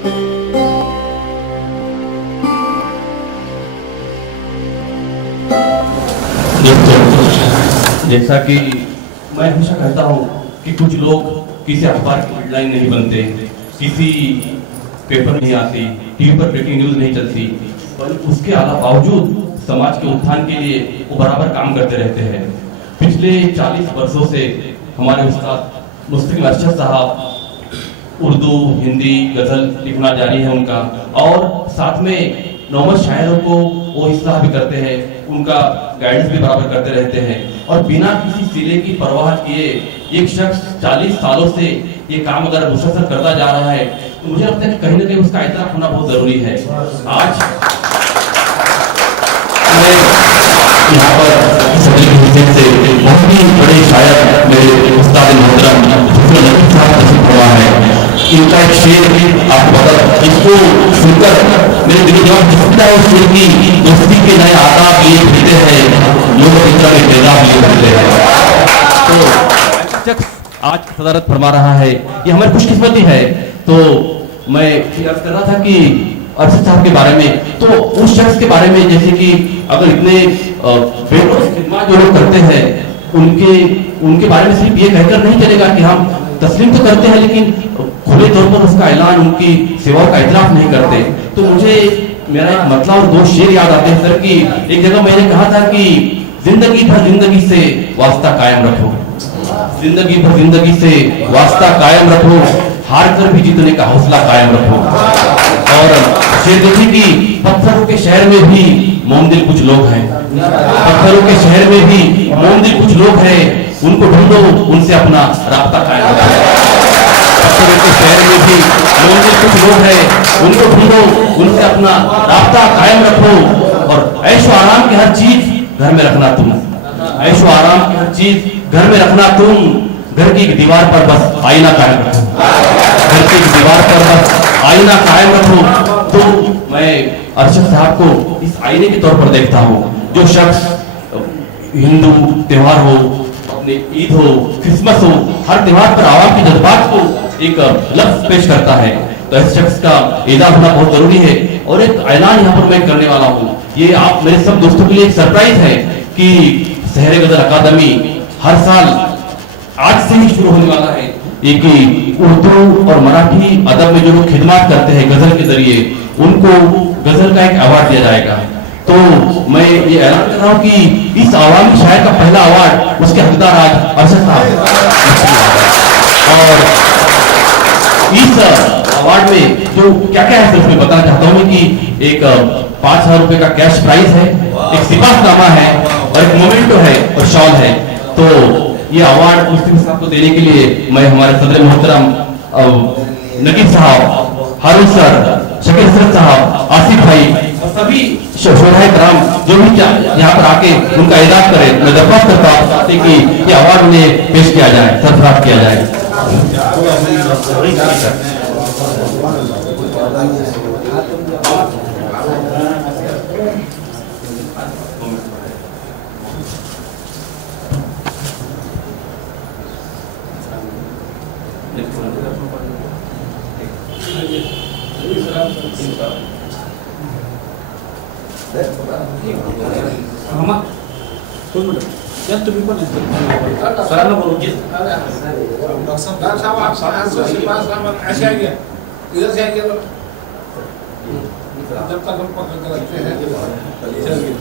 जैसा कि मैं हमेशा कहता हूँ कि कुछ लोग किसी अखबार की हेडलाइन नहीं बनते, किसी पेपर नहीं आती, टीवी पर ब्रेकिंग न्यूज नहीं चलती, पर उसके बावजूद समाज के उत्थान के लिए वो बराबर काम करते रहते हैं। पिछले 40 वर्षों से हमारे उस्ताद मुस्तकीम अरशद साहब उर्दू, हिंदी, गजल लिखना जारी है उनका, और साथ में नौमत शायरों को वो इस्लाह भी करते हैं, उनका गाइडेंस भी बराबर करते रहते हैं। और बिना किसी सिले की परवाह किए एक शख्स 40 सालों से ये काम अगर मुसलसल करता जा रहा है, तो मुझे लगता है कि कहीं ना कहीं उसका इतराफ होना बहुत जरूरी है। आज यहाँ पर से बहुत ही बड़े शायर मेरे उस्ताद मोहतरम नकीब साहब तशरीफ फरमा है। इनका एक शेर आपको पता, इसको सुनकर मेरे दिल में झुकता है। शेर की दोस्ती के नए आदाब लिए फिरते हैं लोग, इस तरह के बेदाब लिए फिरते हैं। तो आज सदारत फरमा रहा है, ये हमारी खुशकिस्मती है। तो मैं अर्ज कर रहा था कि अरशद साहब के बारे में, तो उस शख्स के बारे में जैसे कि अगर इतने बेरोज खिदमत जो लोग करते हैं, उनके बारे में सिर्फ ये कहकर नहीं चलेगा कि हम तस्लीम तो करते हैं, लेकिन खुले तौर पर उसका ऐलान, उनकी सेवाओं का इतराफ नहीं करते। तो मुझे मेरा एक मतला और दो शेर याद आते हैं सर की। एक जगह मैंने कहा था कि जिंदगी भर जिंदगी से वास्ता कायम रखो, जिंदगी भर जिंदगी से वास्ता कायम रखो, हार कर भी जीतने का हौसला कायम रखो। और शेर देखिए कि पत्थरों के शहर में भी मोमदिल कुछ लोग हैं, पत्थरों के शहर में भी मोमदिल कुछ लोग हैं, उनको ढूंढो, उनसे अपना रास्ता कायम रखो। पत्थरों के शहर में भी मोमदिल कुछ लोग हैं, उनको ढूंढो, उनसे अपना रास्ता कायम रखो। और ऐशो आराम की हर चीज घर में रखना तुम, ऐशो आराम की हर चीज घर में रखना तुम, घर की एक दीवार पर बस आईना कायम रखो, घर की एक दीवार पर बस आईना कायम रखो। तो मैं अरशद साहब को इस आईने के तौर पर देखता हूँ। जो शख्स हिंदू त्योहार हो, अपने ईद हो, क्रिसमस हो, हर त्योहार पर आवाम के जज्बात को एक लफ्ज पेश करता है, तो ऐसे शख्स का इज़्ज़त होना बहुत जरूरी है। और एक ऐलान यहाँ पर मैं करने वाला हूँ, ये आप मेरे सब दोस्तों के लिए एक सरप्राइज है कि शहर गजल अकादमी हर साल आज से ही शुरू होने वाला है। एक उर्दू और मराठी अदब में जो लोग खिदमत करते हैं गजल के जरिए, उनको गजल का एक अवार्ड दिया जाएगा। तो मैं ये ऐलान कर रहा हूँ कि इस आवामी शायर का पहला अवार्ड उसके हकदार आज अरशद साहब। और इस अवार्ड में जो क्या क्या है उसमें बताना चाहता हूँ कि एक 5,000 रुपए का कैश प्राइज है, एक सिपाहनामा है, और एक मोमेंटो है और शॉल है। तो ये अवार्ड मुस्तकीम साहब को देने के लिए मैं हमारे सदर मोहतरम नकीब साहब, हारून सर, शकील हसरत साहब, आसिफ भाई और सभी शोधाए कराम जो भी यहाँ पर आके उनका इज़्ज़त करें, मैं दरख्वास्त करता हूँ कि ये अवार्ड उन्हें पेश किया जाए, सरफराज किया जाए। तुम्ही पण सरांना बोलून ऐसे आइए, इधर से आइए, जब तक हम पकड़ कर रखते हैं चलिए।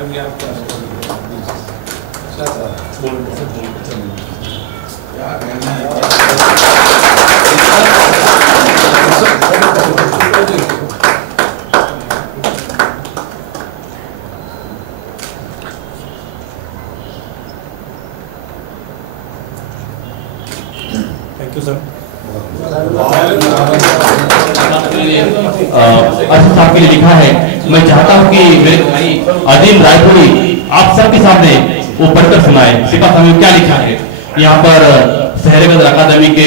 अभी आप थैंक यू सर। अरशद साहब के लिए लिखा है, मैं चाहता हूँ कि मेरे भाई अजीम रायपुरी आप सबके सामने वो पढ़कर सुनाए। सिपा साहब में क्या लिखा है। यहाँ पर शहर गजल अकादमी के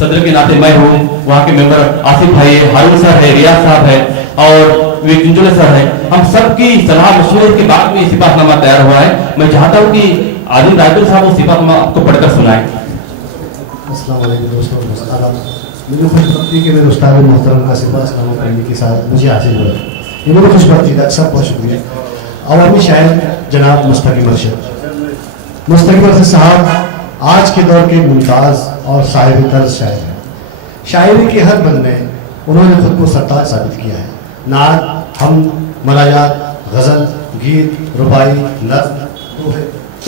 सदर के नाते मैं हूँ, वहाँ के मेंबर आसिफ भाई है, हारून सर है, रियाज साहब है, और विवेक सर है, हम सबकी सलाह मशवरे के बाद में सिपाहनामा तैयार हुआ है। मैं चाहता हूँ कि आदिम रायपुर साहब वो सिपाहनामा आपको पढ़कर सुनाए। अस्सलाम वालेकुम दोस्तों, नमस्कार। मुझे खुशबख्ती के मेरे उस्ताद मोहतरम का सिपाहनामा पढ़ने के साथ मुझे हासिल हुआ, ये मेरी खुशबख्ती का सब बहुत शुक्रिया। अवामी शायर जनाब मुस्तकीम अरशद साहब आज के दौर के मुमताज़ और साहिब तर्ज शायर हैं। शायरी के हर बंद में उन्होंने खुद को सरताज साबित किया है। नात, हम, मनाजात, गज़ल, गीत, रुबाई, नज़्म, दोहे,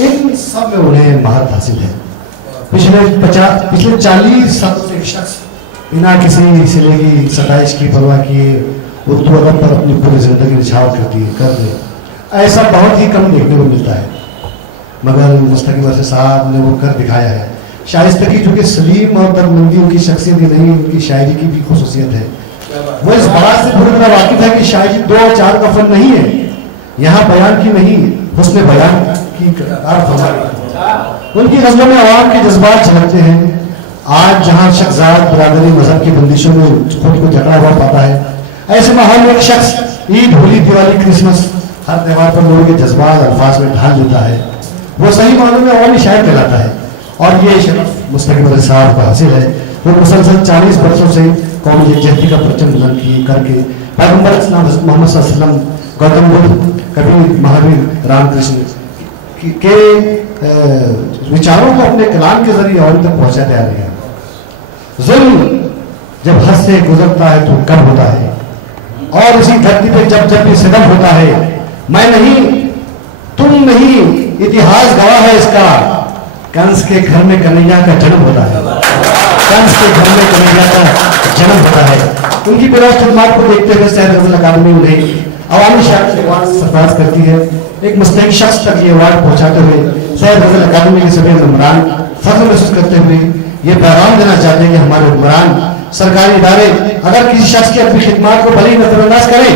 इन सब में उन्हें महारत हासिल है। पिछले 40 सालों से एक शख्स बिना किसी सिले की सताइश की परवाह किए उर्दू अदब पर अपनी पूरी जिंदगी निछावर कर दे, ऐसा बहुत ही कम देखने को मिलता है। मगर मुस्तकीम अरशद साहब ने वो कर दिखाया है। शाइस्तगी जो कि सलीम और दरमंदी उनकी शख्सियत ही नहीं, उनकी शायरी की भी खुसूसियत है। वो इस बात से पूरी तरह वाकिफ है कि शायरी 2 और 4 का फन नहीं है, यहाँ बयान की नहीं, हुस्न बयान की उनकी गज़लों में आवाम के जज्बात झलकते हैं। आज जहाँ शख्सात बरादरी मजहब की बंदिशों में खुद को जकड़ा हुआ पाता है, ऐसे माहौल में एक शख्स ईद, होली, दिवाली, क्रिसमस हर त्यौहार पर लोगों के जज्बात अल्फाज में ढाल देता है। वो सही मानों में अवामी शायर कहलाता है और ये शरफ मुस्तकीम अरशद साहब को हासिल है। वो मुसलसल 40 वर्षों से कौमी यकजहती का परचम बुलंद करके पैगंबर इस्लाम हज़रत मोहम्मद सल्लल्लाहु अलैहि वसल्लम, गौतम बुद्ध, कबीर, महावीर, रामकृष्ण के विचारों को अपने कलाम के जरिए और तक पहुंचाते आ रहे हैं। जुल्म जब हद से गुजरता है तो कब होता है, और इसी धरती पे जब जब भी सितम होता है, मैं नहीं, तुम नहीं, इतिहास गवाह है इसका। कंस के घर में कन्हैया का जन्म होता है, कंस के घर में कन्हैया का जन्म होता है। उनकी बेराज खिदमत को देखते हुए शहर गज़ल अकादमी उन्हें अवामी शायर के अवार्ड सरफराज करती है। एक मुस्तहिक शख्स तक ये अवार्ड पहुंचाते हुए शहर गज़ल अकादमी के सभी मेंबरान फख्र महसूस करते हुए ये पैगाम देना चाहते हैं कि हमारे हुक्मरान, सरकारी इदारे अगर किसी शख्स की अपनी खिदमत को भले नजरअंदाज करें,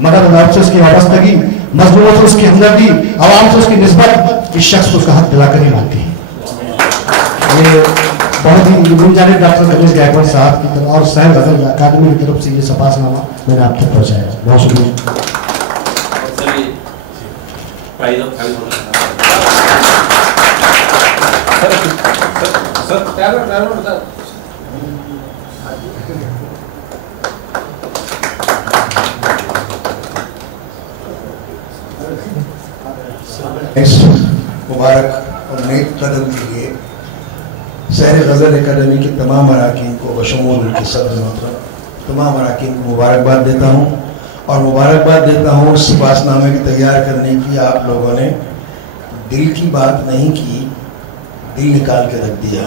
मगर अदालत से उसकी वाबस्तगी, मजलूमों से उसकी हमदर्दी, आवाम से उसकी निस्बत, इस शख्स को उसका हक दिलाकर ही मानती है। ये बहुत ही गुंजाने डॉक्टर गणेश गायकवाड़ साहब की तरफ और शहर गज़ल अकादमी की तरफ से ये सपासनामा मैंने आप तक पहुँचाया। बहुत शुक्रिया। इस मुबारक और नेक कदम के लिए शहर गज़ल अकादमी के तमाम अराकीन को बशमूल उनके सदर मोहतरम तमाम अराकीन को मुबारकबाद देता हूँ और मुबारकबाद देता हूँ इस सिपाहनामे को तैयार करने की। आप लोगों ने दिल की बात नहीं की, दिल निकाल के रख दिया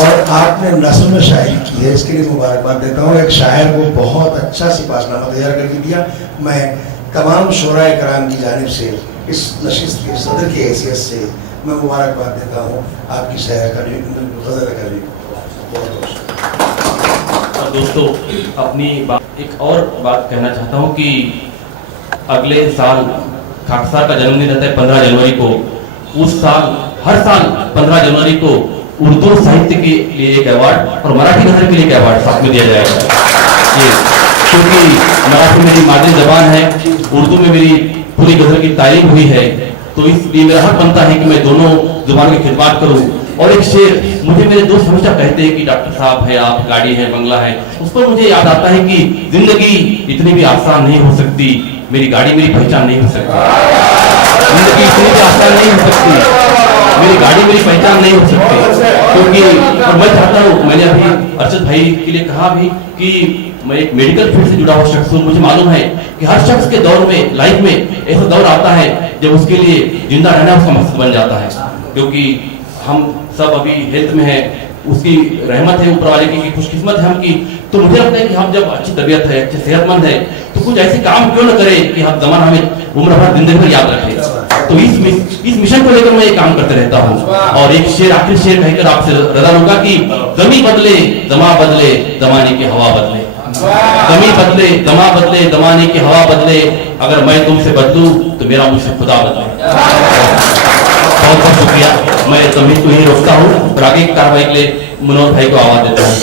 और आपने नस्ल में शायरी की है, इसके लिए मुबारकबाद देता हूँ। एक शायर को बहुत अच्छा सिपाहनामा तैयार करके दिया। मैं तमाम शोराए कराम की जानिब से इस नशिस्त के सदर की हैसियत से मैं मुबारकबाद देता हूँ आपकी शहर का गज़ल अकादमी को। और दोस्तों, अपनी एक और बात कहना चाहता हूँ कि अगले साल खाकसार का जन्मदिन रहता है 15 जनवरी को। उस साल हर साल 15 जनवरी को उर्दू साहित्य के लिए एक अवार्ड और मराठी गज़ल के लिए एक अवार्ड साथ में दिया जाएगा। ये क्योंकि मराठी मेरी मादरी जबान है, उर्दू में मेरी पूरी गज़ल की तालीम हुई है, तो इसलिए मेरा हक बनता है कि मैं दोनों जुबान की खिदमत करूं। और एक शेर मुझे मेरे दोस्त हमेशा कहते हैं कि डॉक्टर साहब है आप, गाड़ी है, बंगला है, उस पर मुझे याद आता है कि जिंदगी इतनी भी आसान नहीं हो सकती, मेरी गाड़ी मेरी पहचान नहीं हो सकती। जिंदगी इतनी भी आसान नहीं हो सकती, मेरी गाड़ी मेरी पहचान नहीं हो सकती। क्योंकि और मैं चाहता हूँ, मैंने अभी अरशद भाई के लिए कहा भी कि मैं एक मेडिकल फील्ड से जुड़ा हुआ शख्स हूँ। मुझे मालूम है कि हर शख्स के दौर में, लाइफ में ऐसा दौर आता है जब उसके लिए जिंदा रहना उसका मकसद बन जाता है। क्योंकि हम सब अभी हेल्थ में है, उसकी रहमत है ऊपर वाले की, खुशकिस्मत है हम की। तो मुझे लगता है कि हम जब अच्छी तबीयत है, अच्छे सेहतमंद है, तो कुछ ऐसे काम क्यों न करें कि हम ज़माना हमें उम्र भर जिंदगी भर याद रखें। तो इस मिशन को लेकर मैं ये काम करते रहता हूँ। और एक शेर, आखिरी शेर कहकर आपसे रजा लूंगा कि ज़मीं बदले, ज़मा बदले, ज़माने की हवा बदले। ज़मीं बदले, ज़मा बदले, ज़माने की हवा बदले, अगर मैं तुमसे बदलूं तो मेरा मुझसे खुदा बदले। बहुत बहुत शुक्रिया। मैं ज़मीन को यही रोकता हूँ और आगे की कार्रवाई के लिए मनोज भाई को आवाज देता हूँ।